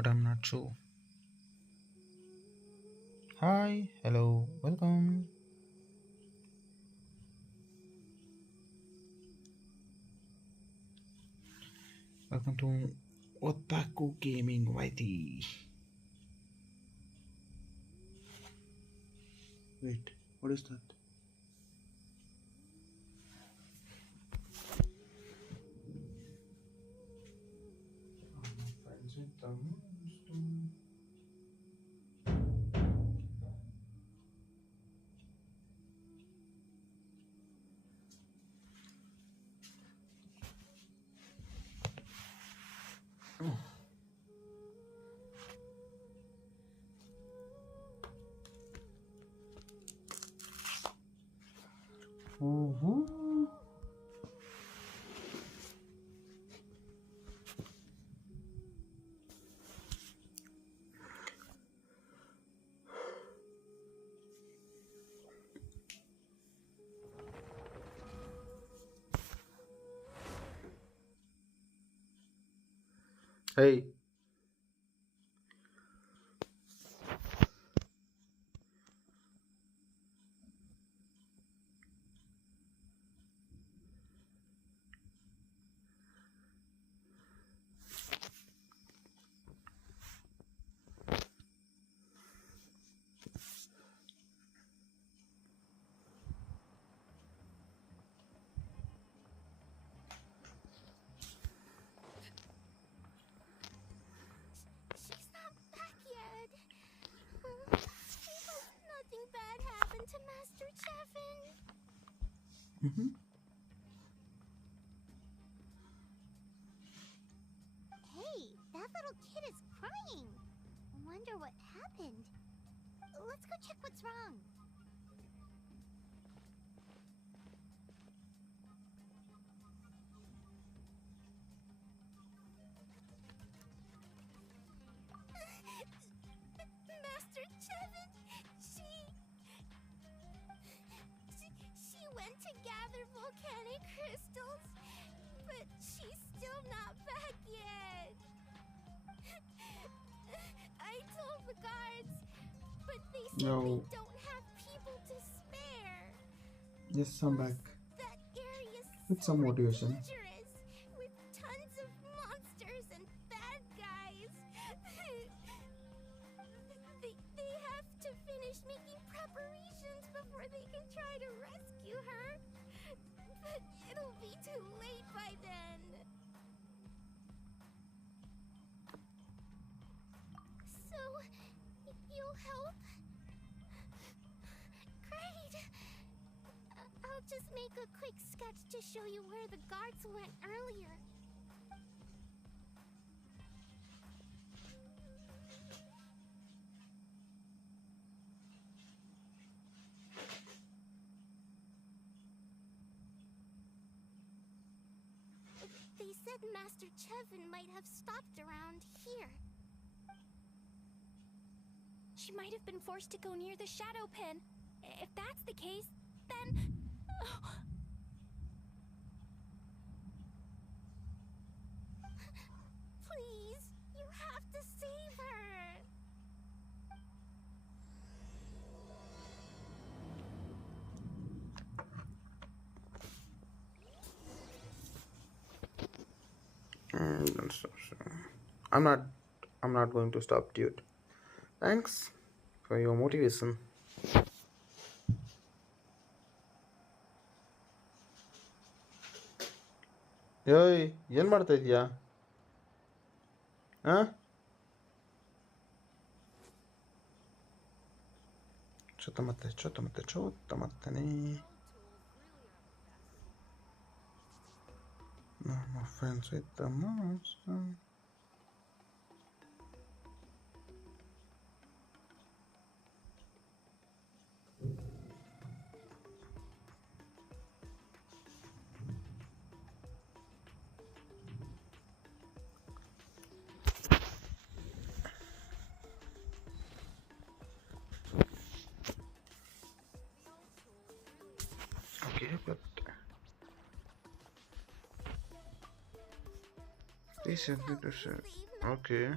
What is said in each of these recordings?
but I'm not sure. Hi, hello, welcome. Welcome to Otaku Gaming YT. Wait, what is that? Friends with the monster. Mm-hmm. Hey, She's not back yet. I hope nothing bad happened to Master Chevin. mm-hmm. Hey, that little kid is crying. Wonder what happened. Let's go check what's wrong. Master Chevin, she went to gather volcanic crystals, but she's still not back yet. I told the guards, but they said No, they don't have people to spare. yes, I'm back That area's with so some motivation. dangerous, with tons of monsters and bad guys. they have to finish making preparations before they can try to rescue her. But it'll be too late by then. So, you'll help? Great! I'll just make a quick sketch to show you where the guards went earlier. They said Master Chevin might have stopped around here. She might have been forced to go near the shadow pen. If that's the case, then... Please, you have to save her. Don't stop, I'm not. I'm not going to stop, dude. Thanks for your motivation. ಏಯ್ ಏನು ಮಾಡ್ತಾ ಇದೀಯಾ? ಹಾಂ, ಚೋತ್ತ ಮತ್ತೆ. No more friends with the monster. Okay, but please help me to share. Okay,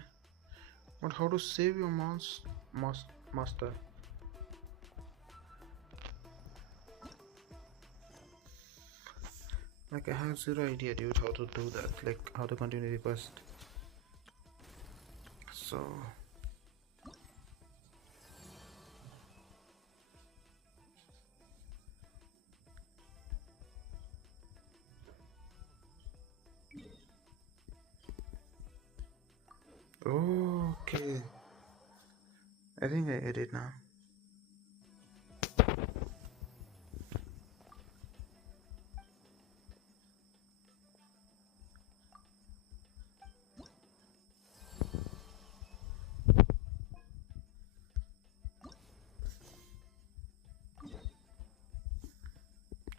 But how to save your master? Like I have zero idea, dude, how to do that. Like how to continue the quest. So. Oh, okay. I think I get it now.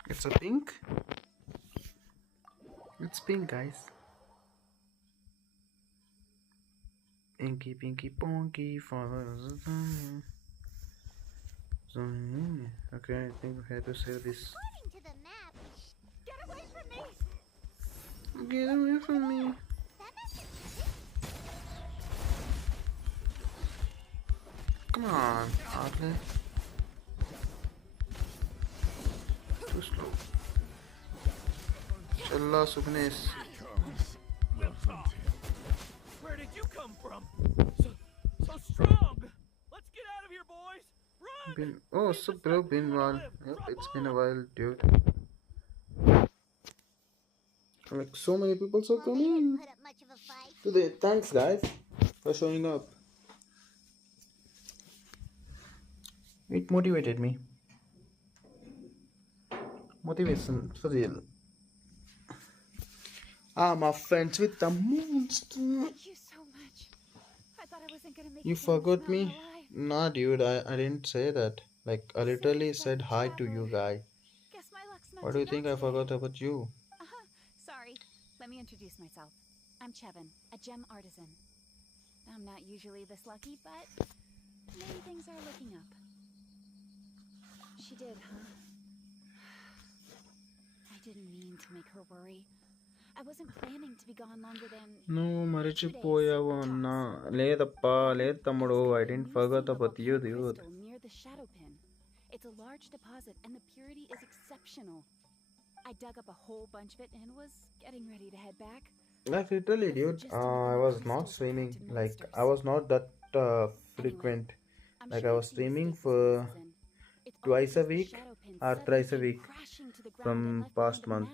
It's a pink. It's pink, guys. Pinky, pinky, ponky, for okay, I think we have to save this. According to the map, get away from me! Get away from me! That message Come on, Hartley. Too slow. Challa Sugnes. Where did you come from? So strong! Let's get out of here, boys! Run! Oh, so bro, been a while. Yep, it's been a while, dude. Like so many people are well, they didn't coming put up much of a fight. today. Thanks, guys, for showing up. It motivated me. Motivation for real. I'm friends with the monster. Thank you so much. I thought I wasn't gonna make You it down this forgot mountain me? alive. Nah, dude, I didn't say that. Like, I literally said hi to you, guy. Guess my luck's not Why do too you think bad I today. forgot about you? Sorry. Let me introduce myself. I'm Chevin, a gem artisan. I'm not usually this lucky, but maybe things are looking up. She did, huh? I didn't mean to make her worry. I wasn't planning to be gone longer than నువ్వు 2 days. మరిచిపోయావు అన్నా లేదప్పా లేదు తమ్ముడు I didn't forgot about you dude Near the shadow pin. It's a large deposit and the purity is exceptional. I dug up a whole bunch of it and was getting ready to head back. like literally dude I was not streaming like I was not that frequent like I was streaming for twice a week or thrice a week from past month.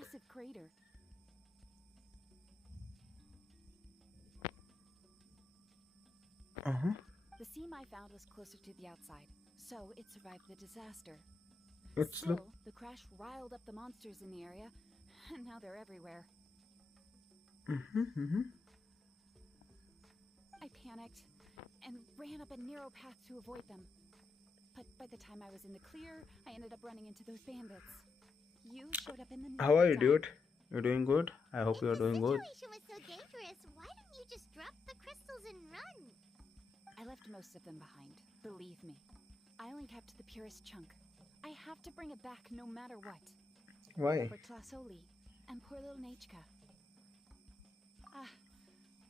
The seam I found was closer to the outside, so it survived the disaster. It's Still, the crash riled up the monsters in the area, and now they're everywhere. I panicked and ran up a narrow path to avoid them. But by the time I was in the clear, I ended up running into those bandits. You showed up in the How are you, dude? You're doing good? I hope you're doing good. The situation was so dangerous, why didn't you just drop the crystals and run? I left most of them behind, believe me. I only kept the purest chunk. I have to bring it back no matter what. Why? For Tlasoli and poor little Nechka.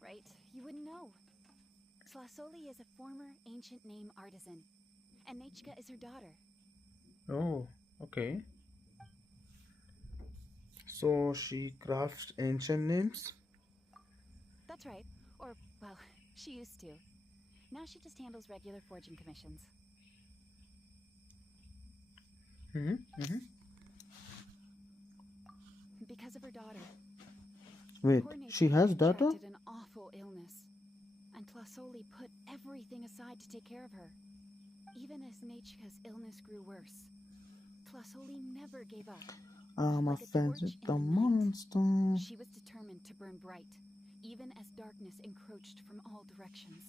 Right, you wouldn't know. Tlasoli is a former ancient name artisan, and Nechka is her daughter. Oh, okay. So she crafts ancient names? That's right. Or, well, she used to. Now she just handles regular forging commissions. Because of her daughter. Wait, she has daughter? An awful illness, and Tlasoli put everything aside to take care of her. Even as Nechka's illness grew worse, Tlasoli never gave up. I'm a friend with the monster. She was determined to burn bright, even as darkness encroached from all directions.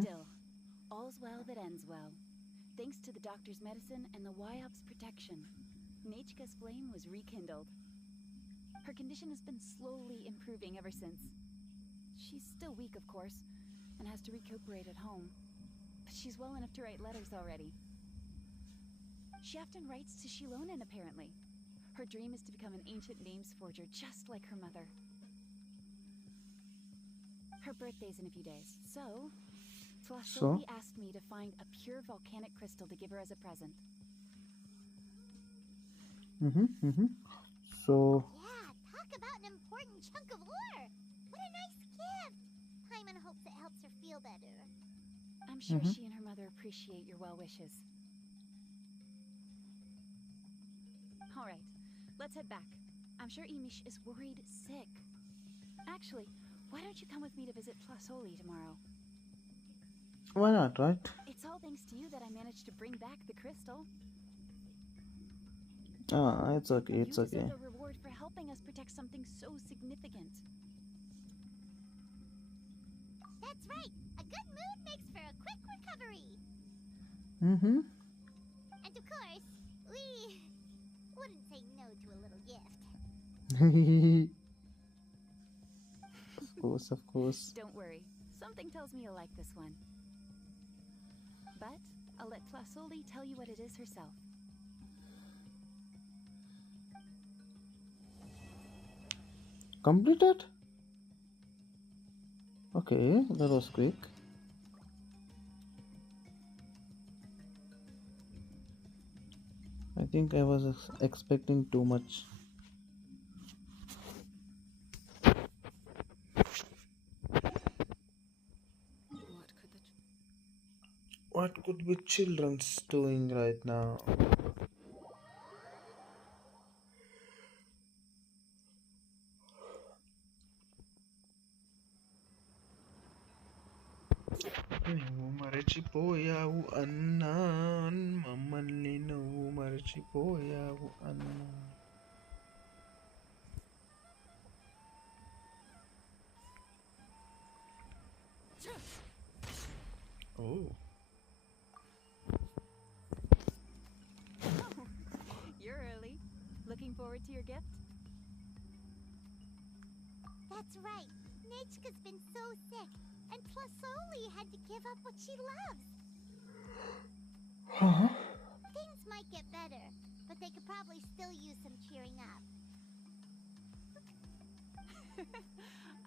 Still, all's well that ends well. Thanks to the doctor's medicine and the Wyop's protection, Nechka's flame was rekindled. Her condition has been slowly improving ever since. She's still weak, of course, and has to recuperate at home. But she's well enough to write letters already. She often writes to Shilonen, apparently. Her dream is to become an ancient names forger, just like her mother. Her birthday's in a few days, so So, Flossoli asked me to find a pure volcanic crystal to give her as a present. so, Yeah, talk about an important chunk of ore. What a nice gift. Paimon hopes it helps her feel better. I'm sure she and her mother appreciate your well wishes. All right, let's head back. I'm sure Emish is worried sick. Actually, why don't you come with me to visit Flossoli tomorrow? why not, right? It's all thanks to you that I managed to bring back the crystal. Ah, it's okay, You it's okay. deserve a reward for helping us protect something so significant. That's right. A good mood makes for a quick recovery. Mm-hmm. And of course, we wouldn't say no to a little gift. Of course, of course. Don't worry, something tells me you'll like this one. But I'll let Flossoli tell you what it is herself. Completed? Okay, that was quick. I think I was expecting too much. What could be children's doing right now? నువ్వు మరచిపోయావు అన్నా మమ్మల్ని నువ్వు మరచిపోయావు అన్నా. Oh. You're early. Looking forward to your gift? That's right. Nechka's been so sick, and Flossoli had to give up what she loves. Huh? Things might get better, but they could probably still use some cheering up.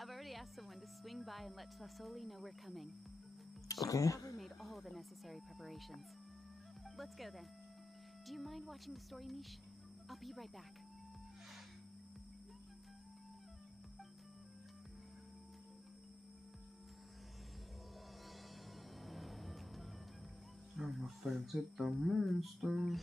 I've already asked someone to swing by and let Flossoli know we're coming. Okay. She's probably made all the necessary preparations. Let's go then. Do you mind watching the story, Mish? I'll be right back. I'm a friends with the monster.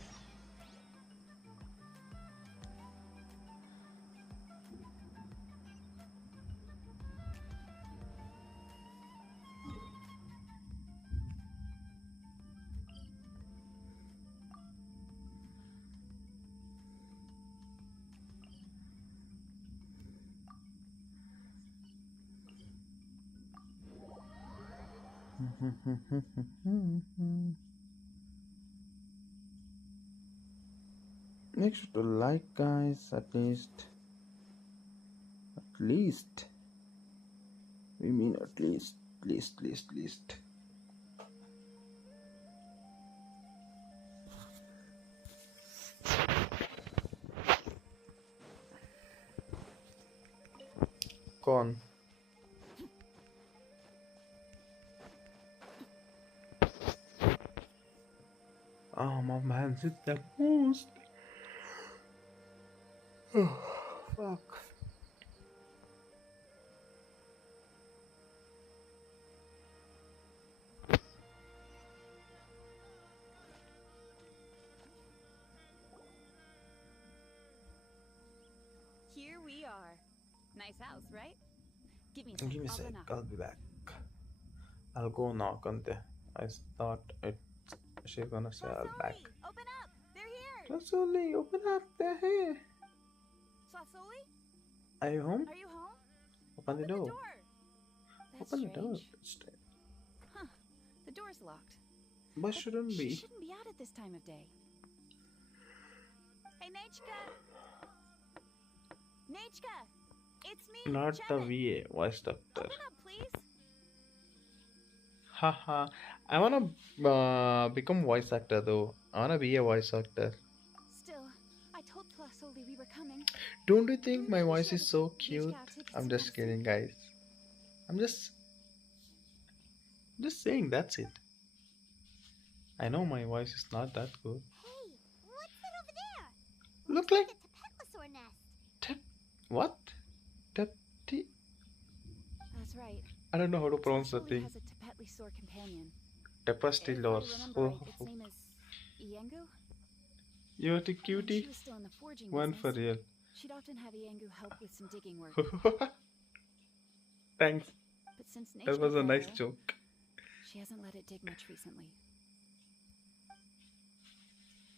Make sure to like, guys, at least. We mean at least. Con. Oh, my man's hit the most. Oh, fuck. Here we are. Nice house, right? Give me a Give me a I'll go sec. knock. I'll be back. I'll go knock on the. I thought she's gonna say I'll back. Flossoli, open up! They're here! Flossoli, open up. They're here. Flossoli? Are you home? Are you home? Open the door. That's Open the door. strange. Huh. The door's locked. But shouldn't She be. shouldn't be out at this time of day. Hey, Nechka! Nechka! It's me, Not the Janet. VA voice doctor. Open up, please. Haha. I wanna become voice actor though. I wanna be a voice actor. Still, I told Flossoli we were coming. Don't you think my Maybe voice she is ought so to reach cute? out to I'm some just medicine. kidding, guys. I'm just. Just saying, that's it. I know my voice is not that good. Hey, what's that over there? Look Looks like like a Tapetlosaur nest. tep. What? Tep. That's right. I don't know how to It pronounce that actually thing. has a Tapetlosaur companion. If I Tepastillos. remember Oh, right, its name is Iengu? you're the When she cutie. was still in the forging One for business, real. she'd often have Iengu help with some digging work. Thanks. But since That nature was a fell nice ill, joke. she hasn't let it dig much recently.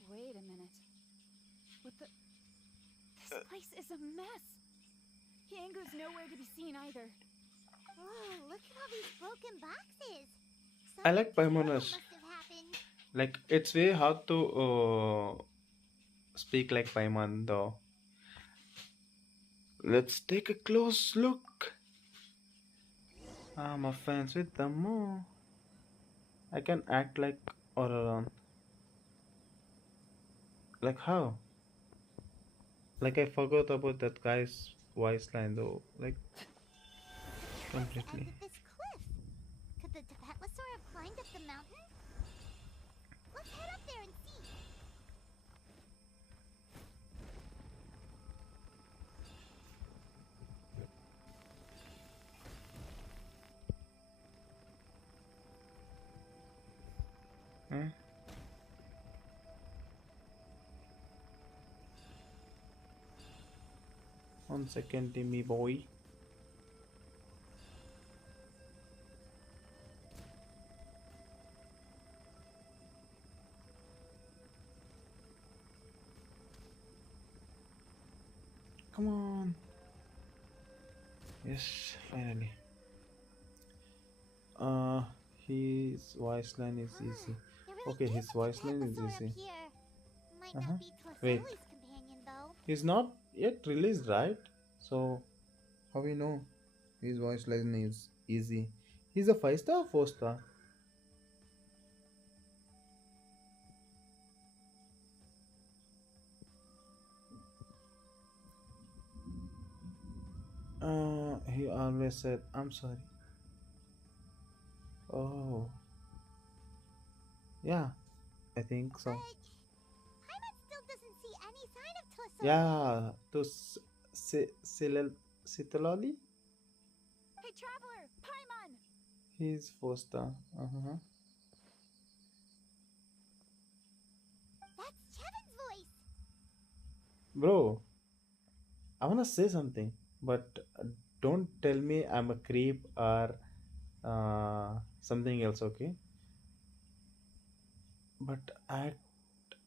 Wait a minute. What the... This place is a mess. Iengu's nowhere to be seen either. Whoa, look at all these broken boxes. I Something like terrible Paimonas. must have happened. Like, it's very hard to speak like Paimon though. Let's take a close look. I'm a fans with the more. I can act like Auroron. Like how? Like I forgot about that guy's voice line though. Like What's the end completely. of this cliff? Could the Tapetlosaur have climbed up the mountain? Let's head up there and see. Huh? 1 second, Timmy boy. Come on. Yes, finally. Uh, his voice line is easy. There really Okay, is his a voice line is Tapetlosaur up easy. here. Might Uh-huh. not be Wait, Tlisoli's companion though. he's not yet released, right? So, how we know his voice line is easy? He's a 5 star or 4 star? He always said, I'm sorry. Oh, yeah, I think so. But Paimon still doesn't see any sign of Tlisoli. Yeah, to Sitaloli? Hey, traveler! Paimon! He's 4 star. Uh-huh. That's Chevin's voice. Bro, I wanna say something, but don't tell me I'm a creep or something else, okay? But act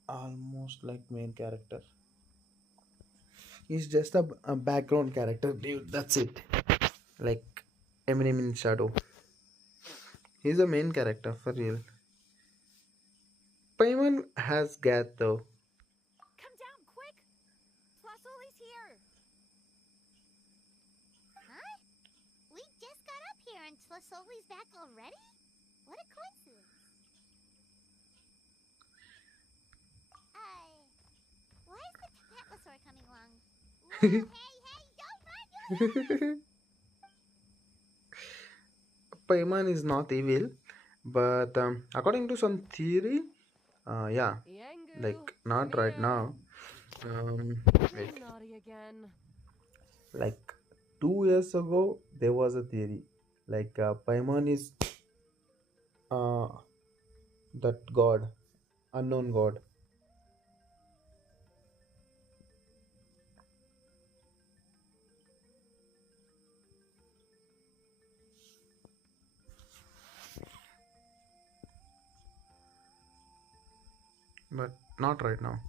almost like main character. He's just a background character, dude. That's it. Like Eminem in Shadow. He's a main character for real. Paimon has gat though. Come down, quick! Tlisoli's here! Huh? We just got up here and Tlisoli's back already? What a coincidence. Why is the Tapetlosaur coming along? Whoa, hey, don't run! Paimon is not evil, but according to some theory, yeah, Iengu, like come not right here. now. Wait, Being naughty again. like 2 years ago, there was a theory, like Paimon is uh, that god, unknown god. But not right now.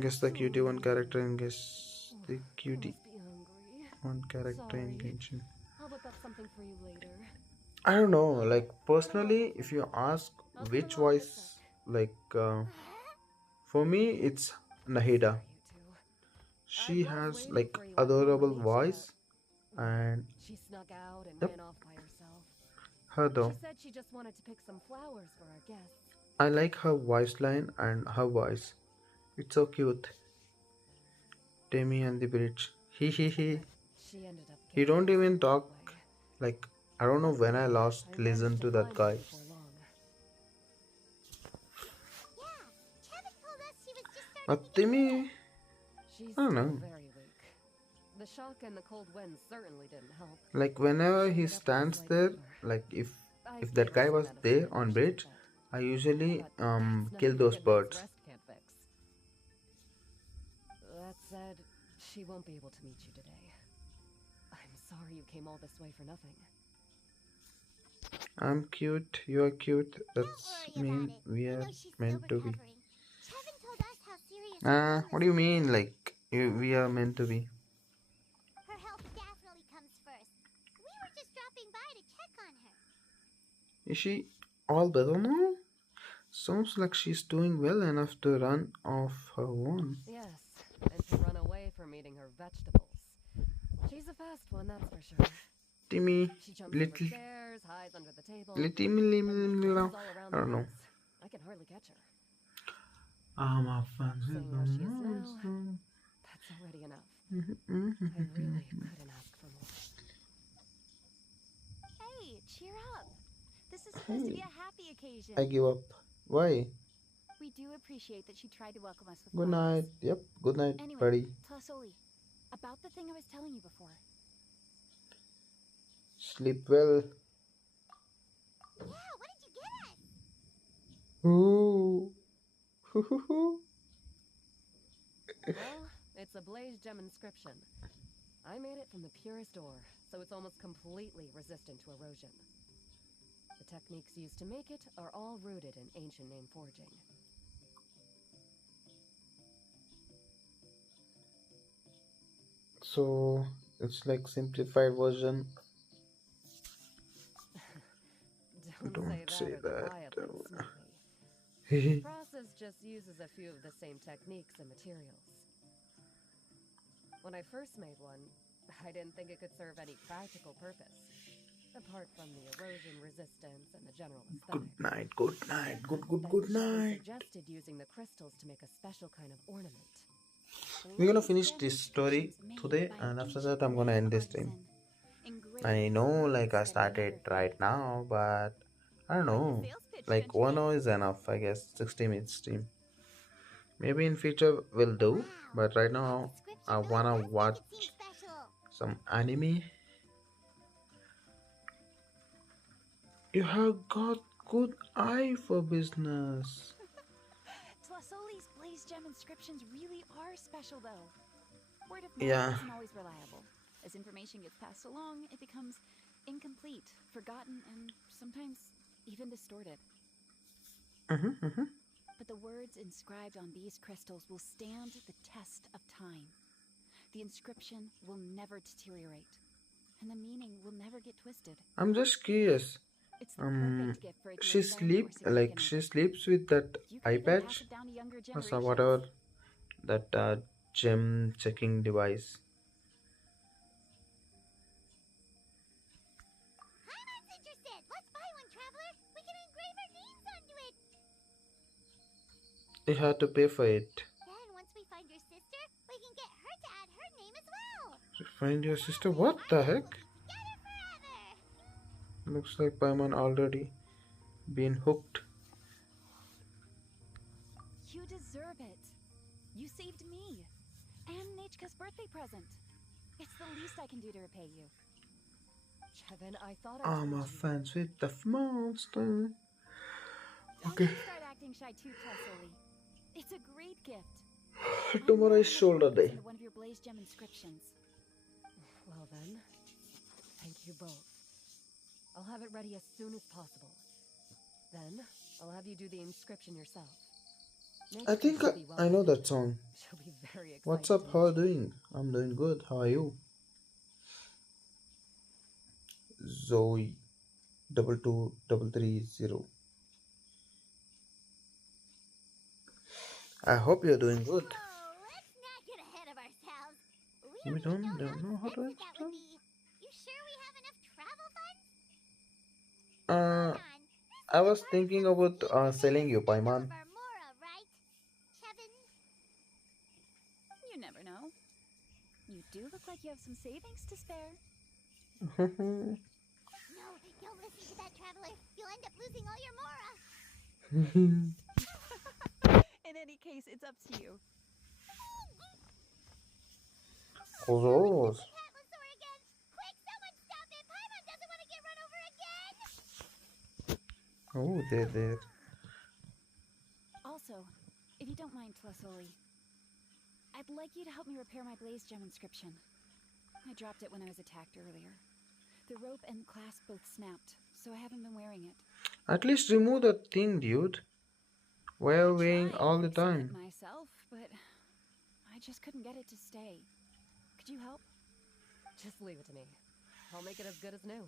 Guess the cutie one character and guess the You cutie must be hungry. one character in Sorry. Genshin. I'll whip up something for you later. I don't know. Like personally, if you ask I'll come which along in a sec. voice, like for me, it's Nahida. Sorry, you two. She I was has waiting like for you at adorable home, voice, and She snuck out and yep, ran off by herself. her She though. said she just wanted to pick some flowers for our guests. I like her voice line and her voice. It's so cute. Tammy and the bridge. He he he. she ended up He getting don't lost even along the talk. way. Like, I don't know when I Luckily, last I listened managed to to that find her guy. before long. Yeah, Kevin told us she was just starting But to get Timmy, better. She's I don't still know. very weak. The shock and the cold wind certainly didn't help. Like whenever She he ended up with a stands slight there, fever. like I if that gave her guy some was medicine there and on she got bridge, better. I usually But that's kill nothing those a good night's birds. rest can't fix. That said, she won't be able to meet you today. I'm sorry you came all this way for nothing. I'm cute, you are cute. Don't That's worry about mean it. we We are know she's still meant to be. recovering. Kevin told us how serious her What illness do you was. mean? Like we are meant to be? Her health definitely comes first. We were just dropping by to check on her. Is she all better now? Sounds like she's doing well enough to run off her own. Yes, and to run away from eating her vegetables. She's a fast one, that's for sure. Timmy, She jumps over little, chairs, hides under the table, Timmy, and runs all around I the don't know. house. I can hardly catch her. I'm a fan. Seeing how she is now, that's already enough. I really couldn't ask for more. Hey, cheer up. This is supposed to be a happy occasion. I give up. Why? We do appreciate that she tried to welcome us with Good flowers. night. Yep. Good night, Anyway, buddy. Tlasoli, about the thing I was telling you before. Sleep well. Yeah, what did you get us? Ooh. Well, it's a blaze gem inscription. I made it from the purest ore, so it's almost completely resistant to erosion. The techniques used to make it are all rooted in ancient name forging. So it's like simplified version. Don't say say that or the that. riot went smoothly. The process just uses a few of the same techniques and materials. When I first made one, I didn't think it could serve any practical purpose, apart from the erosion resistance and the general aesthetic. Good night. Good night. Good Then someone night. suggested using the crystals to make a special kind of ornament. We're gonna finish this story today, and after that, I'm gonna end this stream. I know, like I started right now, but I don't know. Like 1 hour is enough, I guess. 60 minutes stream. Maybe in future will do, but right now I wanna watch some anime. You have got good eye for business. Tlasoli's blaze gem inscriptions really are special, though. Word of mouth Yeah. isn't always reliable. As information gets passed along, it becomes incomplete, forgotten, and sometimes even distorted. But the words inscribed on these crystals will stand the test of time. The inscription will never deteriorate, and the meaning will never get twisted. I'm just curious. It's the perfect gift for a She dear friend or significant she other. sleeps with that You eye could even pass patch it down to younger or generations. whatever that gem checking device. Hyman's interested. Let's buy one, traveler. We can engrave our names onto it. You have to pay for it. Then once we find your sister, we can get her to add her name as well. To find your sister? What the heck? We'll be together forever. Looks like Paimon already been hooked. You deserve it. You saved me. And Nechka's birthday present. It's the least I can do to repay you. Kevin, I thought I I'm told a you. fan with the monster. Don't Okay. you start acting shy too, Tlasoli. It's a great gift. Tomorrow is shoulder day. Into one of your blaze gem inscriptions. Well then, thank you both. I'll have it ready as soon as possible. Then, I'll have you do the inscription yourself. I think I know that song. She'll be very excited. What's up? How are you doing? I'm doing good. How are you? Zoe 22330. I hope you're doing good. Oh, let's not get ahead of ourselves. We We don't don't even know how how to expensive that would be. You sure we have enough travel funds? Uh, Hold on. I was thinking about selling you, Paimon. Right? Kevin? You never know. You do look like you have some savings to spare. No, don't listen to that traveler. You'll end up losing all your mora. In any case, it's up to you. Cozos. Atlasaur again! Quick, someone stop it! Paimon doesn't want to get run over again! Oh, there. Also, if you don't mind, Tlasoli, I'd like you to help me repair my blaze gem inscription. I dropped it when I was attacked earlier. The rope and clasp both snapped, so I haven't been wearing it. At least remove the thing, dude. Why are you wearing all the fixing time? it myself, but I just couldn't get it to stay. Could you help? Just leave it to me. I'll make it as good as new.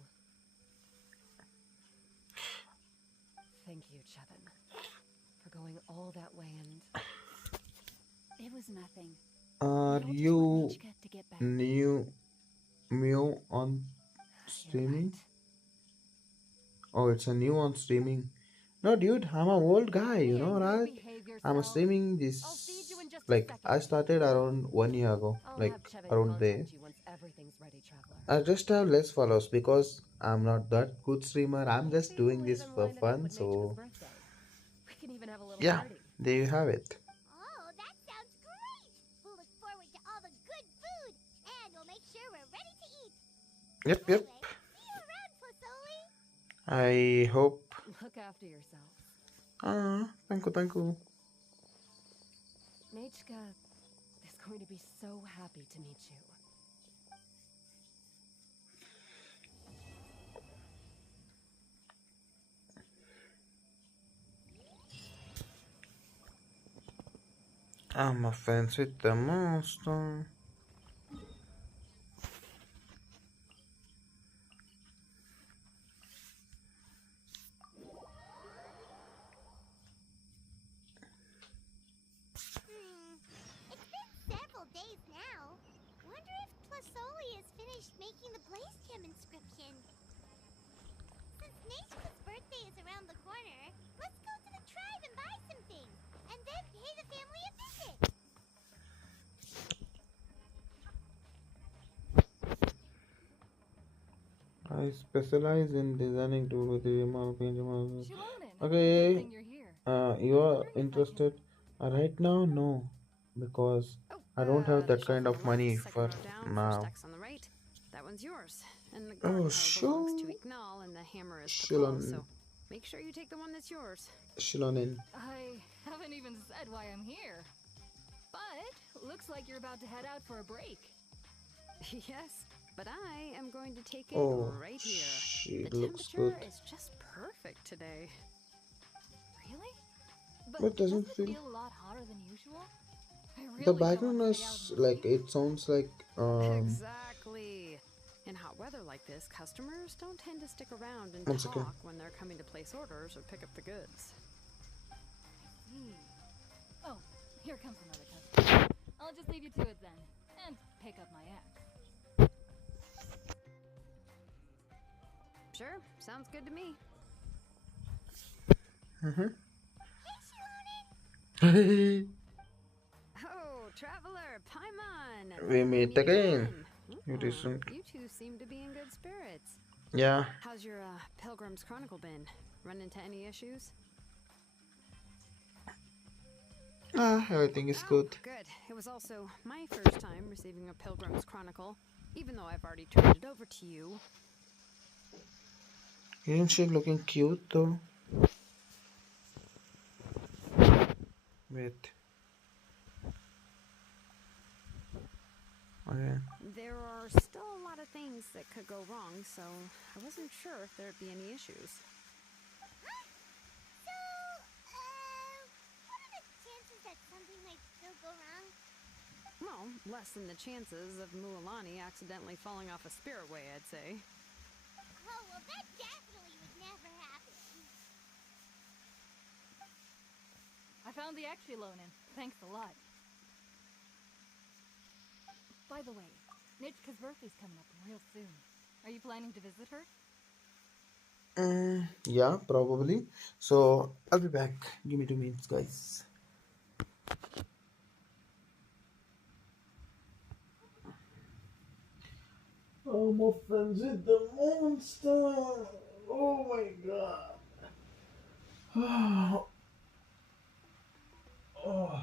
Thank you, Chevin, for going all that way and... It was nothing. Are I just you want Nichka to get better. new on streaming? Oh, it's a new on streaming. No, dude, I'm an old guy, you know, right? I'm streaming this. Like, I started around 1 year ago, like around there. I just have less followers because I'm not that good streamer. I'm just doing this for fun, so yeah, there you have it. Oh, that sounds great! We'll look forward to all the good food, and we'll make sure we're ready to eat. Yep. Anyway, see you around, Flasoli! I hope. Look after yourselves. Thank you. Nichka is going to be so happy to meet you. I'm a fence with the monster. It's been several days now. Wonder if Flasoli has finished making the blaze gem inscription. Since Neishka's birthday is around the corner, let's go to the tribe and buy some things, and then pay the family a visit. I specialize in designing to with the Shilonen, Okay, good thing you're here. you are interested? Right now, no, because I don't have that kind of money for now. On the right. That one's yours. And the Oh, garden hoe sure. belongs to Ignal, and the hammer is Pakal, so make sure you take the one that's yours. Shilonen. I haven't even said why I'm here. But looks like you're about to head out for a break. Yes, but I am going to take it Oh, right here. she The looks temperature good. is just perfect today. Really? But doesn't it feel- a lot hotter than usual? I really The don't background want to is stay out of the like, it sounds like Exactly. In hot weather like this, customers don't tend to stick around and One second. talk when they're coming to place orders or pick up the goods. Oh, here comes another customer. I'll just leave you to it then, and pick up my axe. Sure, sounds good to me. Oh, traveler, Paimon! We meet again. You It isn't. You two seem to be in good spirits. Yeah. How's your Pilgrim's Chronicle been? Run into any issues? Everything is good. Good. It was also my first time receiving a Pilgrim's Chronicle, even though I've already turned it over to you. Isn't she looking cute though? Wait. Okay. There are still a lot of things that could go wrong, so I wasn't sure if there'd be any issues. So, what are the chances that something might still go wrong? Well, less than the chances of Mualani accidentally falling off a spiritway, I'd say. Oh, well, that definitely would never happen. I found the axe Shilonen. Thanks a lot. By the way, Nichka's birthday's coming up real soon. Are you planning to visit her? Yeah, probably. So I'll be back. Give me 2 minutes, guys. I'm a friends with the monster. Oh my god. Oh.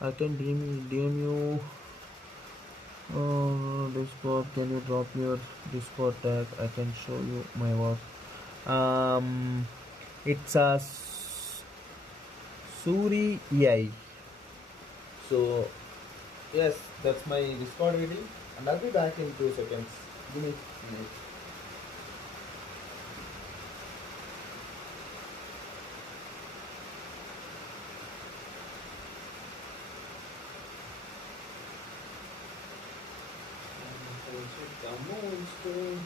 I can DM you. Discord. Can you drop your Discord tag? I can show you my work. It's a Suri AI. So yes, that's my Discord ID, and I'll be back in 2 seconds. Give me a minute. The monster.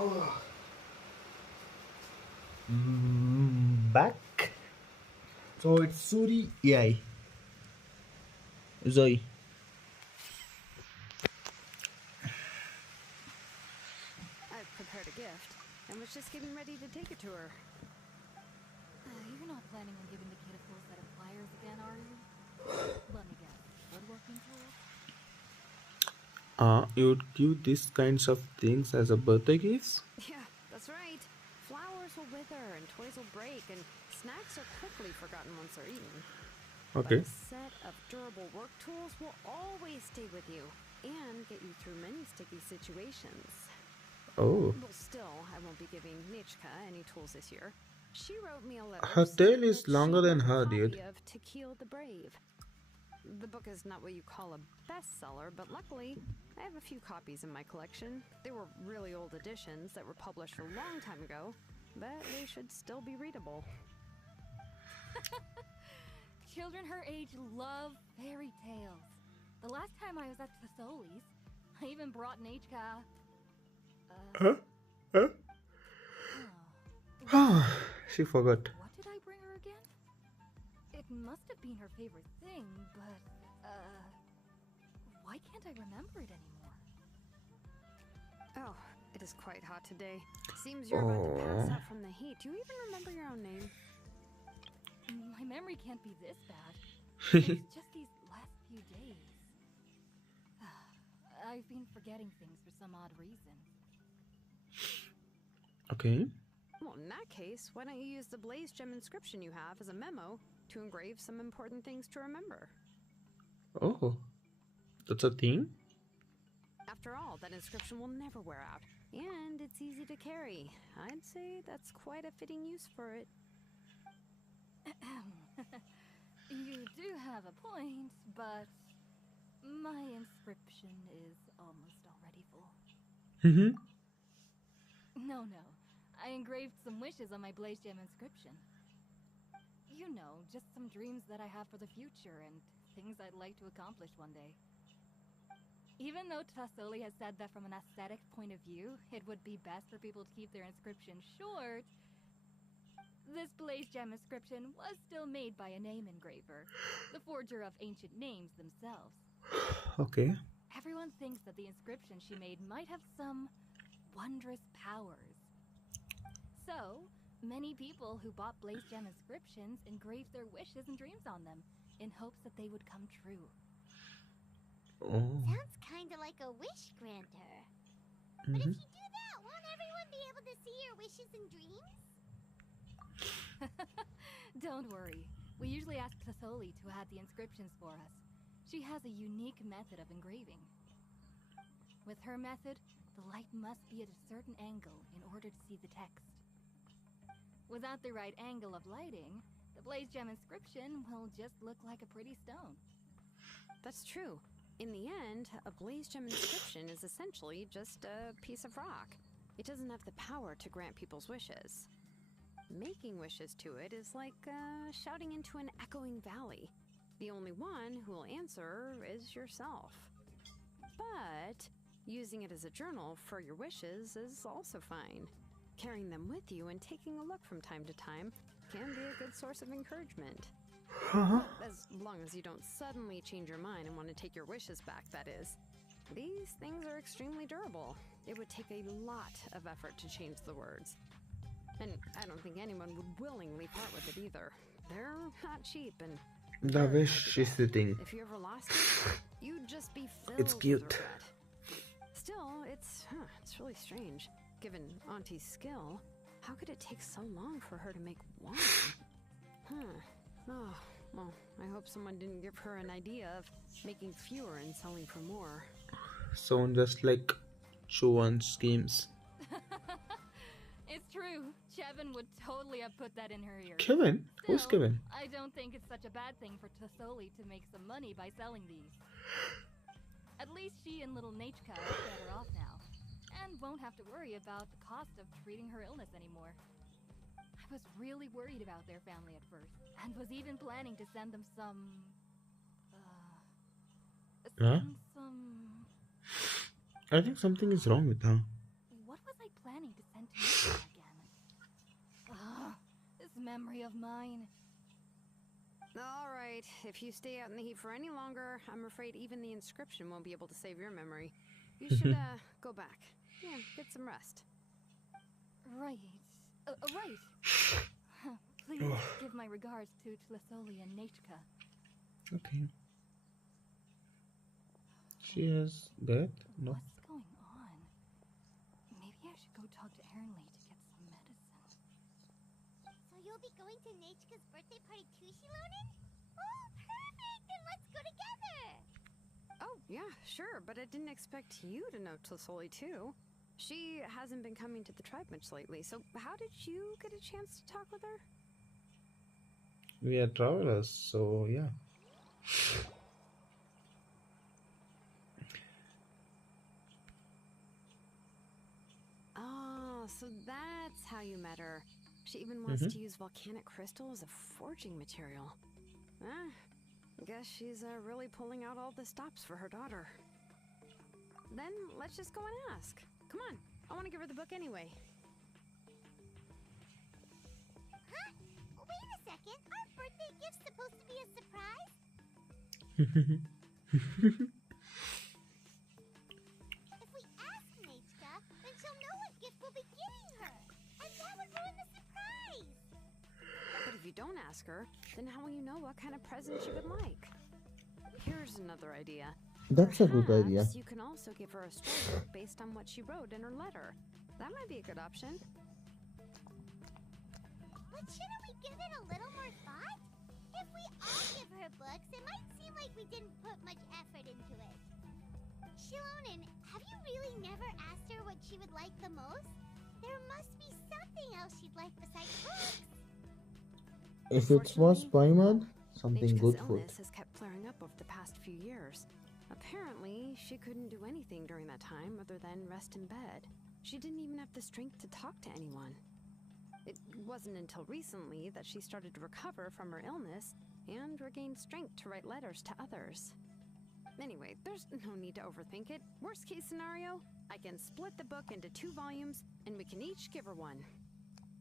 Oh. Back. So it's Suri AI. Zoe. I've prepared a gift and was just getting ready to take it to her. You're not planning on giving the kid a full set of pliers again, are you? Let me guess. Woodworking tools? You would give these kinds of things as a birthday gift? Yeah, that's right. Flowers will wither and toys will break, and snacks are quickly forgotten once they're eaten. But Okay. a set of durable work tools will always stay with you and get you through many sticky situations. Oh. Well, still, I won't be giving Nichka any tools this year. She wrote me a letter Her tail saying is that longer she'd than like a her, copy dude. of To Kill the Brave. The book is not what you call a bestseller, but luckily, I have a few copies in my collection. They were really old editions that were published a long time ago, but they should still be readable. Children her age love fairy tales. The last time I was at Thesoli's, I even brought Nachka. She forgot. What did I bring her again? It must have been her favorite thing, but, why can't I remember it anymore? Oh, it is quite hot today. Seems you're about to pass out from the heat. Do you even remember your own name? My memory can't be this bad. It's just these last few days. I've been forgetting things for some odd reason. Okay. Well, in that case, why don't you use the blaze gem inscription you have as a memo to engrave some important things to remember? Oh. That's a thing? After all, that inscription will never wear out, and it's easy to carry. I'd say that's quite a fitting use for it. You do have a point, but my inscription is almost already full. Mm-hmm. No. I engraved some wishes on my blaze gem inscription. You know, just some dreams that I have for the future and things I'd like to accomplish one day. Even though Tasoli has said that from an aesthetic point of view, it would be best for people to keep their inscription short, This blaze gem inscription was still made by a name engraver, the forger of ancient names themselves. Okay. Everyone thinks that the inscription she made might have some wondrous powers. So, many people who bought blaze gem inscriptions engraved their wishes and dreams on them, in hopes that they would come true. Oh. Sounds kinda like a wish granter. But if you do that, won't everyone be able to see your wishes and dreams? Don't worry. We usually ask Tlassoli to add the inscriptions for us. She has a unique method of engraving. With her method, the light must be at a certain angle in order to see the text. Without the right angle of lighting, the blaze gem inscription will just look like a pretty stone. That's true. In the end, a blaze gem inscription is essentially just a piece of rock. It doesn't have the power to grant people's wishes. Making wishes to it is like shouting into an echoing valley. The only one who will answer is yourself. But using it as a journal for your wishes is also fine. Carrying them with you and taking a look from time to time can be a good source of encouragement. As long as you don't suddenly change your mind and want to take your wishes back, that is. These things are extremely durable. It would take a lot of effort to change the words. And I don't think anyone would willingly part with it either. They're not cheap and... The wish is the thing. If you ever lost it, you'd just be filled It's cute. with regret. Still, it's really strange. Given Auntie's skill, how could it take so long for her to make one? Oh, well, I hope someone didn't give her an idea of making fewer and selling for more. Sound just like Chuan's schemes. It's true. Chevin would totally have put that in her ear. Kevin? Who's Still, Kevin? I don't think it's such a bad thing for Tlassoli to make some money by selling these. At least she and little Nachka are better off now, and won't have to worry about the cost of treating her illness anymore. I was really worried about their family at first, and was even planning to send them some... I think something is wrong with her. What was I planning to send to Nachka again? This memory of mine. Alright, if you stay out in the heat for any longer, I'm afraid even the inscription won't be able to save your memory. You should, go back. Yeah, get some rest. Right. Right. Please give my regards to Tlassoli and Nachka. Okay. She has that? No. What's going on? Maybe I should go talk to Ernly to get some medicine. So you'll be going to Nachka's birthday party too, Shilonen? Oh, perfect! Then let's go together! Oh, yeah, sure, but I didn't expect you to know Tlassoli too. She hasn't been coming to the tribe much lately, so how did you get a chance to talk with her? We are travelers, so yeah. Oh, so that's how you met her. She even wants to use volcanic crystal as a forging material. I guess she's really pulling out all the stops for her daughter. Then let's just go and ask. Come on, I want to give her the book anyway. Huh? Wait a second, aren't birthday gifts supposed to be a surprise? If we ask Nachka, then she'll know what gift we'll be giving her. And that would ruin the surprise. But if you don't ask her, then how will you know what kind of present she would like? Here's another idea. That's a good idea. Perhaps you can also give her a storybook based on what she wrote in her letter. That might be a good option. But shouldn't we give it a little more thought? If we all give her books, it might seem like we didn't put much effort into it. Shilonen, have you really never asked her what she would like the most? There must be something else she'd like besides books. If it was Paimon, something Nachka's good food. illness has kept flaring up over the past few years. Apparently, she couldn't do anything during that time other than rest in bed. She didn't even have the strength to talk to anyone. It wasn't until recently that she started to recover from her illness and regained strength to write letters to others. Anyway, there's no need to overthink it. Worst case scenario, I can split the book into 2 volumes and we can each give her one.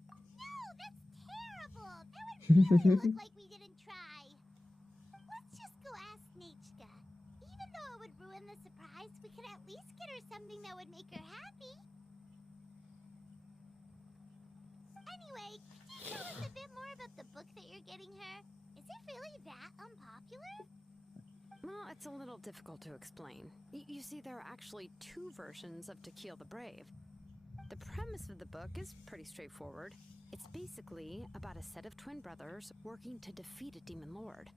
No, that's Really look like we didn't try. Let's just go ask Nechka. Even though it would ruin the surprise, we could at least get her something that would make her happy. Anyway, could you tell us a bit more about the book that you're getting her? Is it really that unpopular? Well, it's a little difficult to explain. You see, there are actually two versions of To Kill the Brave. The premise of the book is pretty straightforward. It's basically about a set of twin brothers working to defeat a demon lord.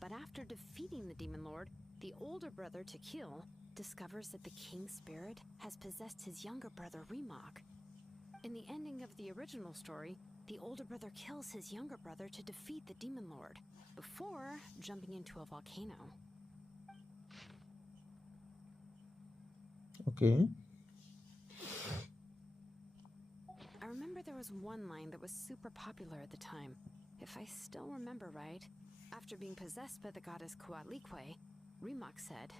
But after defeating the demon lord, the older brother, To Kill, discovers that the king's spirit has possessed his younger brother, Remok. In the ending of the original story, the older brother kills his younger brother to defeat the demon lord, before jumping into a volcano. Okay. I remember there was one line that was super popular at the time. If I still remember right, after being possessed by the goddess Coatlicue, Remok said,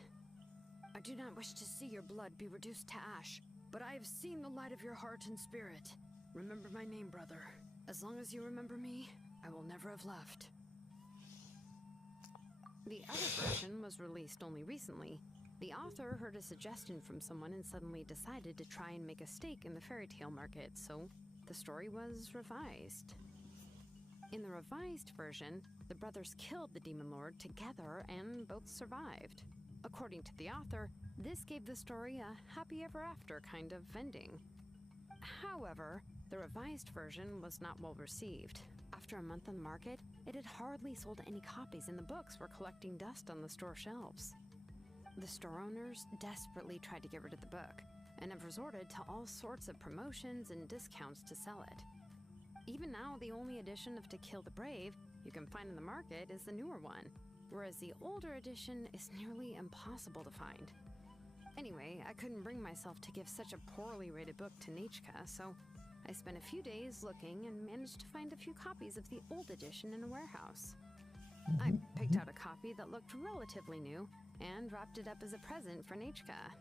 "I do not wish to see your blood be reduced to ash, but I have seen the light of your heart and spirit. Remember my name, brother. As long as you remember me, I will never have left." The other version was released only recently. The author heard a suggestion from someone and suddenly decided to try and make a stake in the fairy tale market, so the story was revised. In the revised version, the brothers killed the demon lord together and both survived. According to the author, this gave the story a happy ever after kind of ending. However, the revised version was not well received. After a month on the market, it had hardly sold any copies and the books were collecting dust on the store shelves. The store owners desperately tried to get rid of the book and have resorted to all sorts of promotions and discounts to sell it. Even now, the only edition of To Kill the Brave you can find in the market is the newer one, whereas the older edition is nearly impossible to find. Anyway, I couldn't bring myself to give such a poorly rated book to Nechka, so I spent a few days looking and managed to find a few copies of the old edition in a warehouse. I picked out a copy that looked relatively new and wrapped it up as a present for Nechka.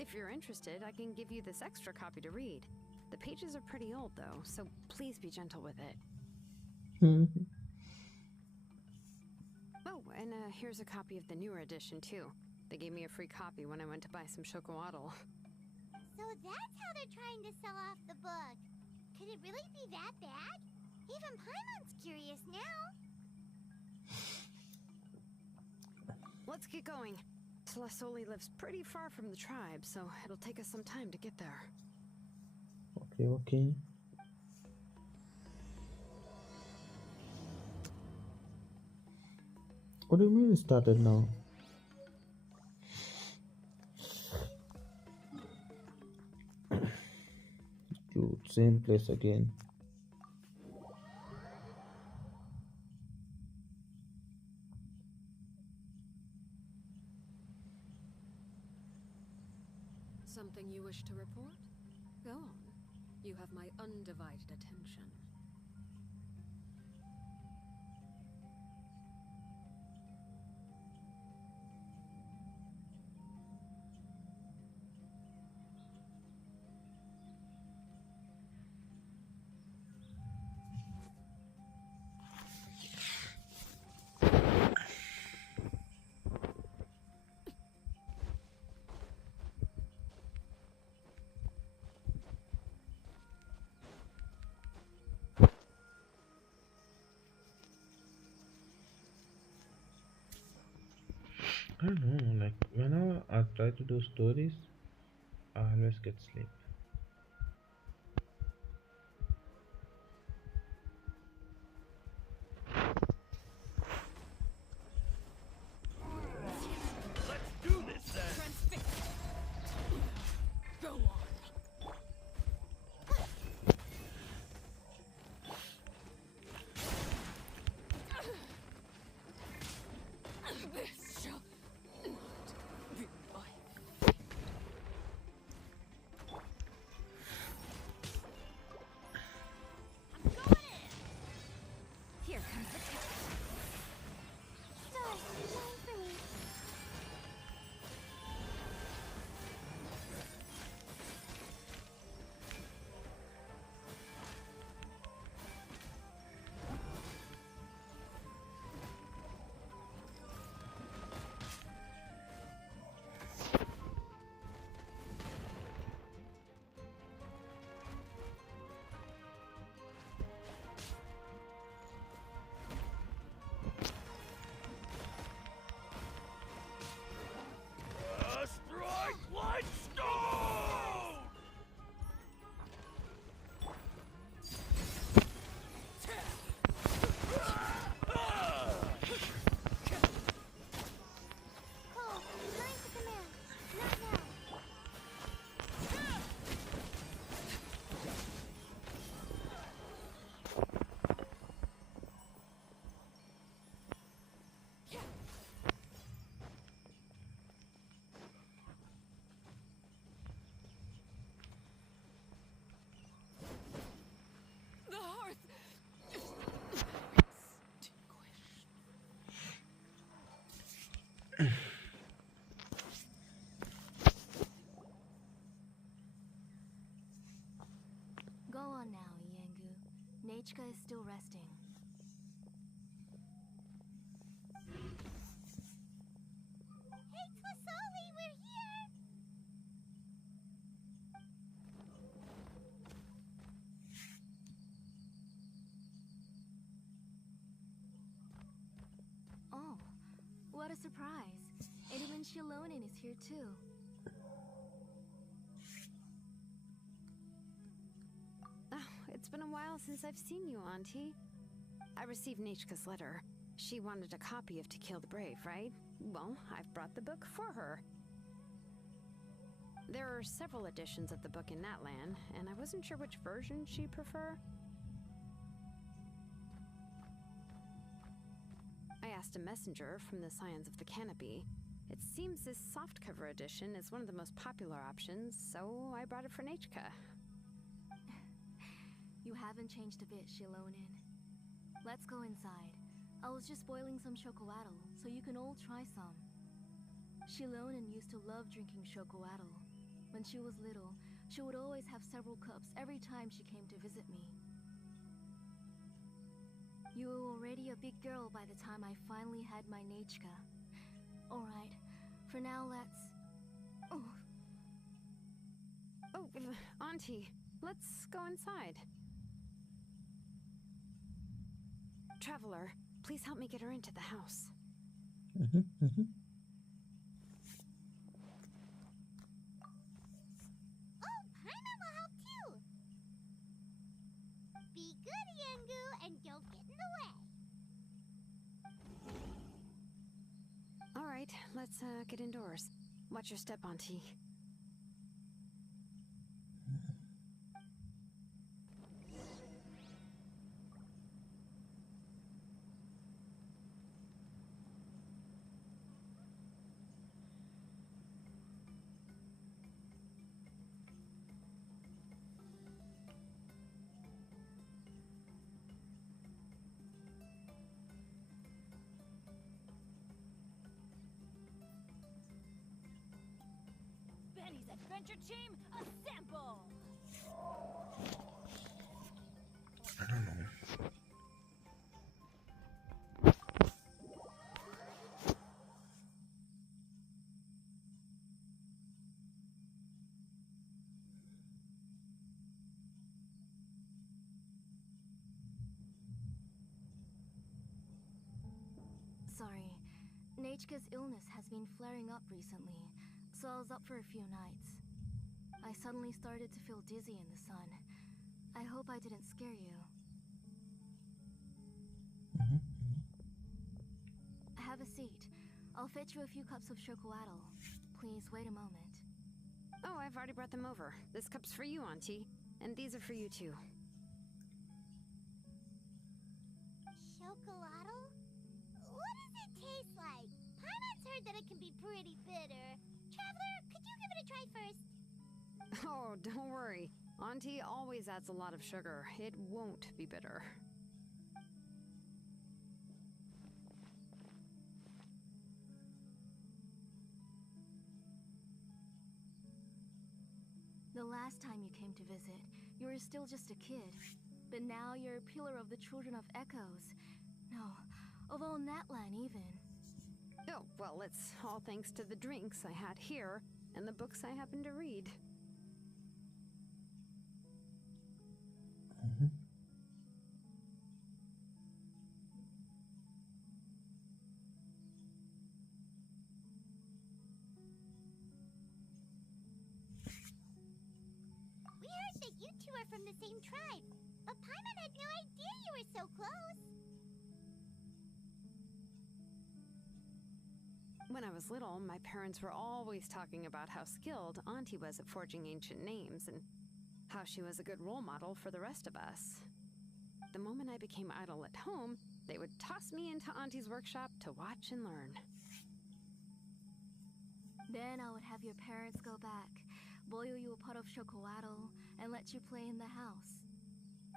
If you're interested, I can give you this extra copy to read. The pages are pretty old though, so please be gentle with it. Oh, and here's a copy of the newer edition too. They gave me a free copy when I went to buy some chocolatl. So that's how they're trying to sell off the book. Could it really be that bad? Even Paimon's curious now. Let's get going. Tlasoli lives pretty far from the tribe, so it'll take us some time to get there. Okay. What do you mean it started now? Dude, same place again. Something you wish to report? Go on. You have my undivided attention. I don't know, like whenever I try to do stories, I always get sleep. Let's do this then! Go on! This shall not be my Here comes the test. Stars, shine for me. Nechka is still resting. Hey, Tlasoli, we're here! Oh, what a surprise. Edwin Shilonin is here too. Oh, it's been a while since I've seen you, Auntie. I received Nechka's letter. She wanted a copy of To Kill the Brave, right? Well, I've brought the book for her. There are several editions of the book in Natlan, and I wasn't sure which version she'd prefer. I asked a messenger from the Scions of the Canopy. It seems this softcover edition is one of the most popular options, so I brought it for Nechka. You haven't changed a bit, Shilonin. Let's go inside. I was just boiling some chocolatl, so you can all try some. Shilonin used to love drinking chocolatl. When she was little, she would always have several cups every time she came to visit me. You were already a big girl by the time I finally had my Nechka. Alright, for now let's... Oh, Auntie, let's go inside. Traveler, please help me get her into the house. Oh, Paimon will help too! Be good, Yangu, and don't get in the way. All right, let's get indoors. Watch your step, Auntie. Benny's Adventure Team, assemble! I don't know. Sorry. Nechka's illness has been flaring up recently, so I was up for a few nights. I suddenly started to feel dizzy in the sun. I hope I didn't scare you. Have a seat. I'll fetch you a few cups of chocolatl. Please wait a moment. Oh, I've already brought them over. This cup's for you, Auntie. And these are for you, too. Chocolatl? What does it taste like? Paimon's heard that it can be pretty bitter. Traveler, could you give it a try first? Oh, don't worry. Auntie always adds a lot of sugar. It won't be bitter. The last time you came to visit, you were still just a kid. But now you're a pillar of the Children of Echoes. No, of all Natlan even. Oh, well, it's all thanks to the drinks I had here and the books I happen to read. We heard that you two are from the same tribe, but Paimon had no idea you were so close. When I was little, my parents were always talking about how skilled Auntie was at forging ancient names and how she was a good role model for the rest of us. The moment I became idle at home, they would toss me into Auntie's workshop to watch and learn. Then I would have your parents go back, boil you a pot of chocolatl, and let you play in the house.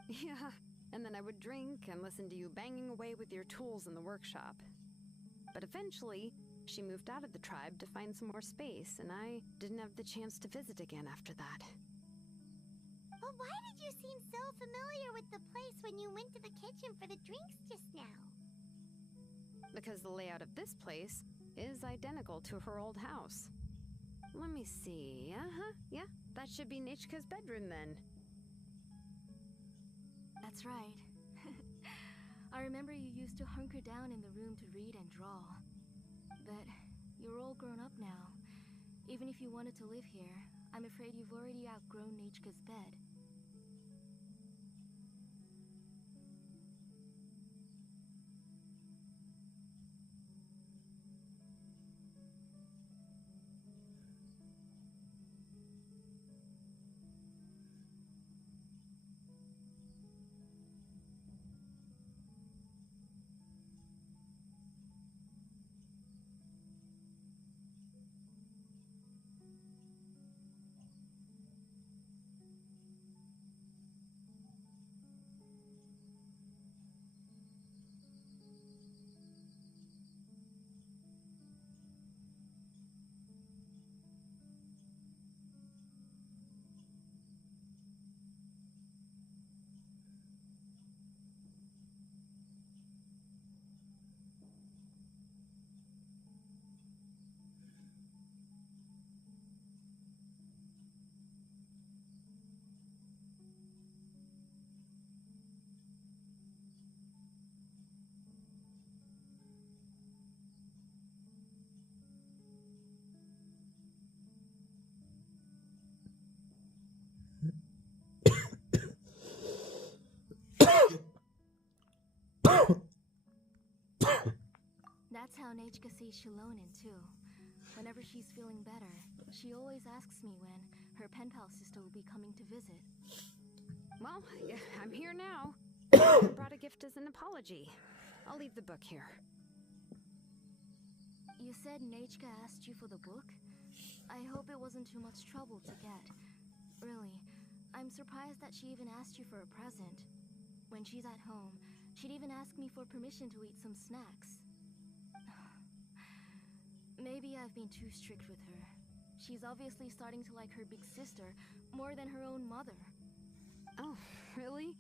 Yeah, and then I would drink and listen to you banging away with your tools in the workshop. But eventually, she moved out of the tribe to find some more space, and I didn't have the chance to visit again after that. But why did you seem so familiar with the place when you went to the kitchen for the drinks just now? Because the layout of this place is identical to her old house. Let me see. Yeah, that should be Nichka's bedroom then. That's right. I remember you used to hunker down in the room to read and draw. But you're all grown up now. Even if you wanted to live here, I'm afraid you've already outgrown Nichka's bed. That's how Nachka sees Shilonen, too. Whenever she's feeling better, she always asks me when her pen pal sister will be coming to visit. Well, I'm here now. I brought a gift as an apology. I'll leave the book here. You said Nachka asked you for the book? I hope it wasn't too much trouble to get. Really, I'm surprised that she even asked you for a present. When she's at home, she'd even ask me for permission to eat some snacks. Maybe I've been too strict with her. She's obviously starting to like her big sister more than her own mother. Oh, really?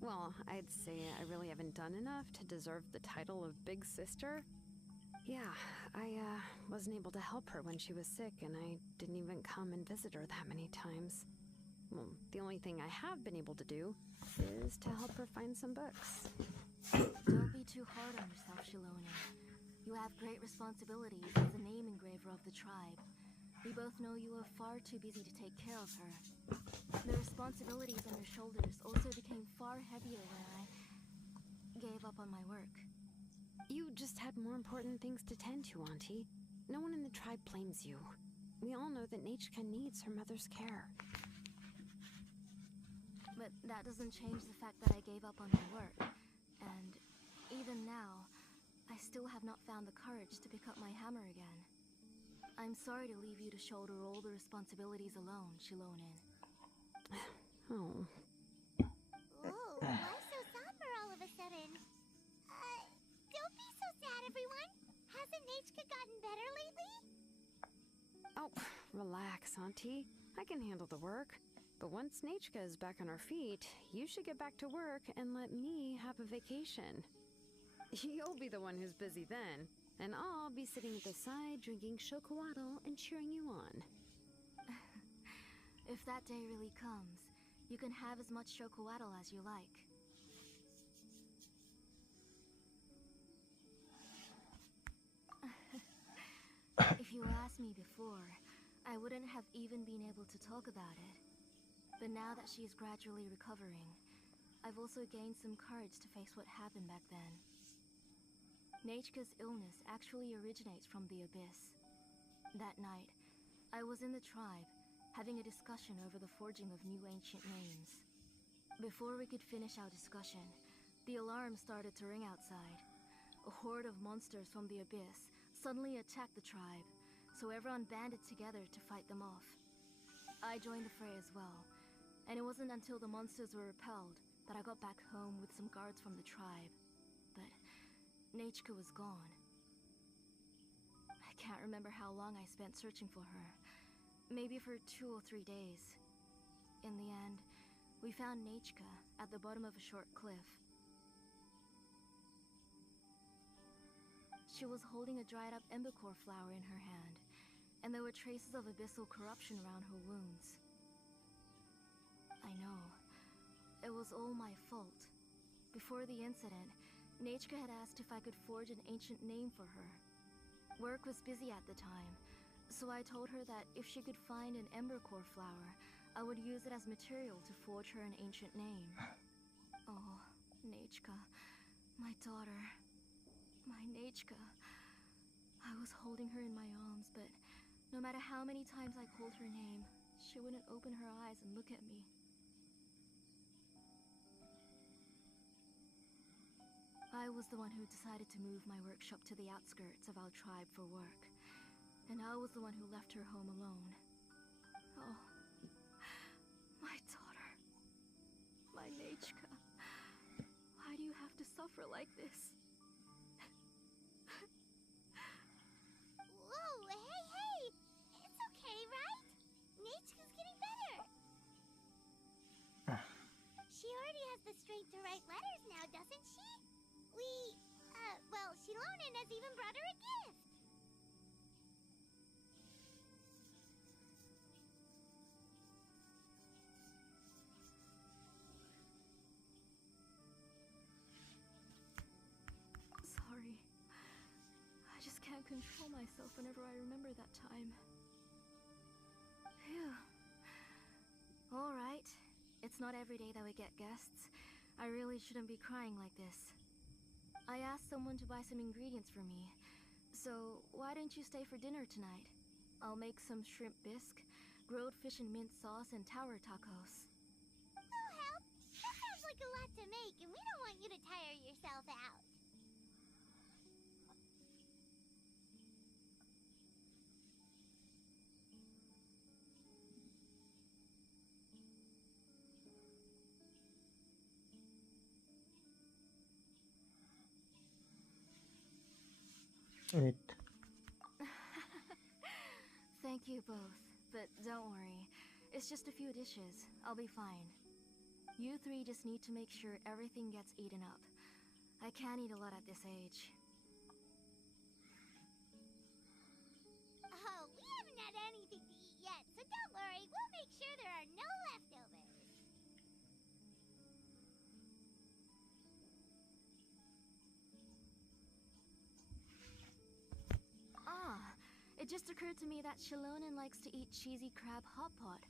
Well, I'd say I really haven't done enough to deserve the title of Big Sister. Yeah, I wasn't able to help her when she was sick, and I didn't even come and visit her that many times. Well, the only thing I have been able to do is to help her find some books. Don't be too hard on yourself, Shilonen. You have great responsibilities as the name engraver of the tribe. We both know you are far too busy to take care of her. The responsibilities on your shoulders also became far heavier when I gave up on my work. You just had more important things to tend to, Auntie. No one in the tribe blames you. We all know that Nachka needs her mother's care. But that doesn't change the fact that I gave up on my work. And even now, I still have not found the courage to pick up my hammer again. I'm sorry to leave you to shoulder all the responsibilities alone, Shilonen. Oh. Whoa, why so somber all of a sudden? Don't be so sad, everyone. Hasn't Nachka gotten better lately? Oh, relax, Auntie. I can handle the work. But once Nachka is back on her feet, you should get back to work and let me have a vacation. You'll be the one who's busy then, and I'll be sitting at the side drinking chocolatl and cheering you on. If that day really comes, you can have as much chocolatl as you like. If you asked me before, I wouldn't have even been able to talk about it. But now that she's gradually recovering, I've also gained some courage to face what happened back then. Nachka's illness actually originates from the Abyss. That night, I was in the tribe, having a discussion over the forging of new ancient names. Before we could finish our discussion, the alarm started to ring outside. A horde of monsters from the Abyss suddenly attacked the tribe, so everyone banded together to fight them off. I joined the fray as well, and it wasn't until the monsters were repelled that I got back home with some guards from the tribe. But Nachka was gone. I can't remember how long I spent searching for her. Maybe for 2 or 3 days. In the end, We found Nechka at the bottom of a short cliff. She was holding a dried up embercore flower in her hand, and there were traces of abyssal corruption around her wounds. I know. It was all my fault. Before the incident, Nechka had asked if I could forge an ancient name for her. Work was busy at the time, so I told her that if she could find an embercore flower, I would use it as material to forge her an ancient name. Oh, Nechka, my daughter. My Nechka. I was holding her in my arms, but no matter how many times I called her name, she wouldn't open her eyes and look at me. I was the one who decided to move my workshop to the outskirts of our tribe for work, and I was the one who left her home alone. Oh, my daughter. My Nechka. Why do you have to suffer like this? Whoa, hey! It's okay, right? Nechka's getting better. She already has the strength to write letters now, doesn't she? Well, Shilonen has even brought her a gift. Sorry. I just can't control myself whenever I remember that time. Phew. Alright. It's not every day that we get guests. I really shouldn't be crying like this. I asked someone to buy some ingredients for me. So, why don't you stay for dinner tonight? I'll make some shrimp bisque, grilled fish and mint sauce, and tower tacos. I'll help. That sounds like a lot to make, and we don't want you to tire yourself out. Wait. Thank you both, but don't worry. It's just a few dishes. I'll be fine. You three just need to make sure everything gets eaten up. I can't eat a lot at this age. Oh, we haven't had anything to eat yet, so don't worry. We'll make sure there are no leftovers. It just occurred to me that Shilonen likes to eat cheesy crab hot pot.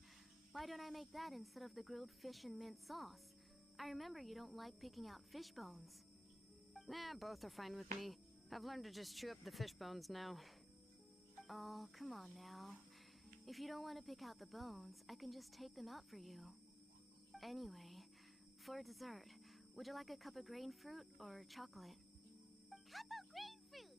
Why don't I make that instead of the grilled fish and mint sauce? I remember you don't like picking out fish bones. Nah, both are fine with me. I've learned to just chew up the fish bones now. Oh, come on now. If you don't want to pick out the bones, I can just take them out for you. Anyway, for dessert, would you like a cup of grain fruit or chocolate? Cup of grain fruit!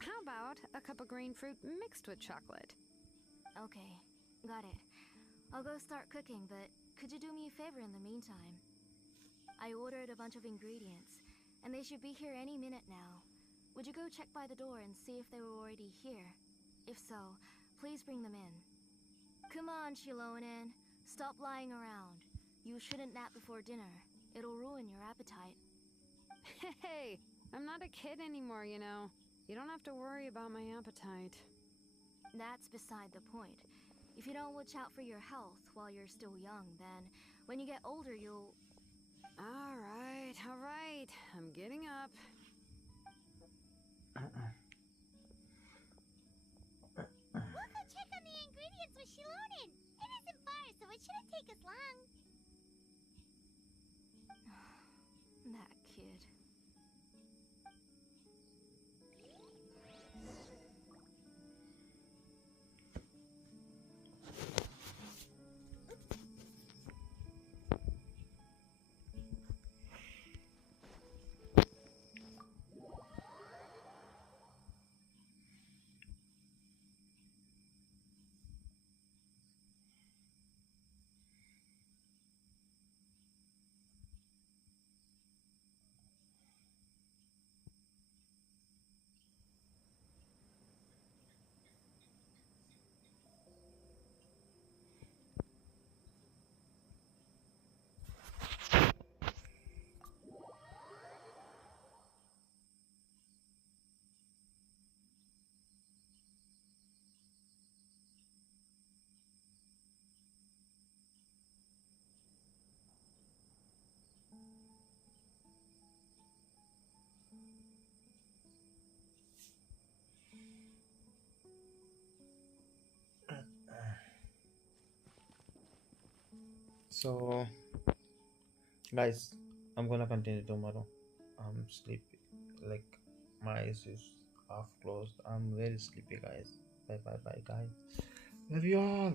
How about a cup of green fruit mixed with chocolate? Okay, got it. I'll go start cooking, but could you do me a favor in the meantime? I ordered a bunch of ingredients, and they should be here any minute now. Would you go check by the door and see if they were already here? If so, please bring them in. Come on, Shilonen. Stop lying around. You shouldn't nap before dinner. It'll ruin your appetite. Hey, I'm not a kid anymore, you know. You don't have to worry about my appetite. That's beside the point. If you don't watch out for your health while you're still young, then when you get older, you'll... All right. I'm getting up. We'll go check on the ingredients with Shilonen. It isn't far, so it shouldn't take us long. That kid. So, guys, I'm gonna continue tomorrow. I'm sleepy. Like, my eyes is half closed. I'm very sleepy, guys. Bye, bye, bye, guys. Love you all.